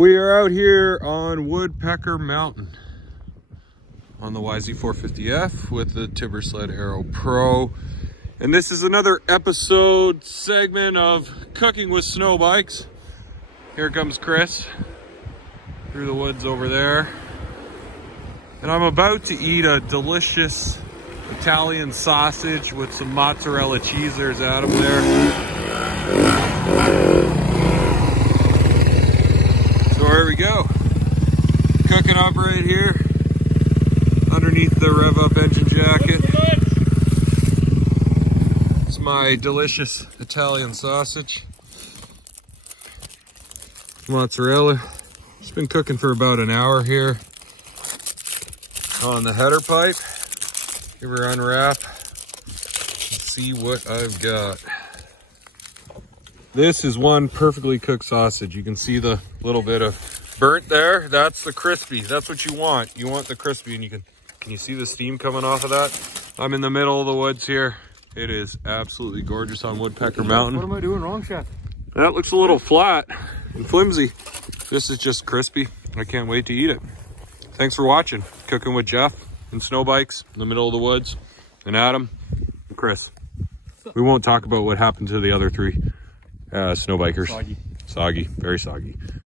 We are out here on Woodpecker Mountain on the YZ450F with the Timber Sled Aero Pro. And this is another episode segment of Cooking with SnowBikes. Here comes Chris through the woods over there. And I'm about to eat a delicious Italian sausage with some mozzarella cheese. There's Adam there. So here we go. Cooking up right here underneath the rev up engine jacket. It's my delicious Italian sausage. Mozzarella. It's been cooking for about an hour here on the header pipe. Give her unwrap. Let's see what I've got. This is one perfectly cooked sausage. You can see the little bit of burnt there. That's the crispy. That's what you want. You want the crispy, and can you see the steam coming off of that? I'm in the middle of the woods here. It is absolutely gorgeous on Woodpecker Mountain. What am I doing wrong, Chef? That looks a little flat and flimsy. This is just crispy. I can't wait to eat it. Thanks for watching. Cooking with Jeff and SnowBikes in the middle of the woods, and Adam and Chris. We won't talk about what happened to the other three snowbikers. Soggy. Soggy, very soggy.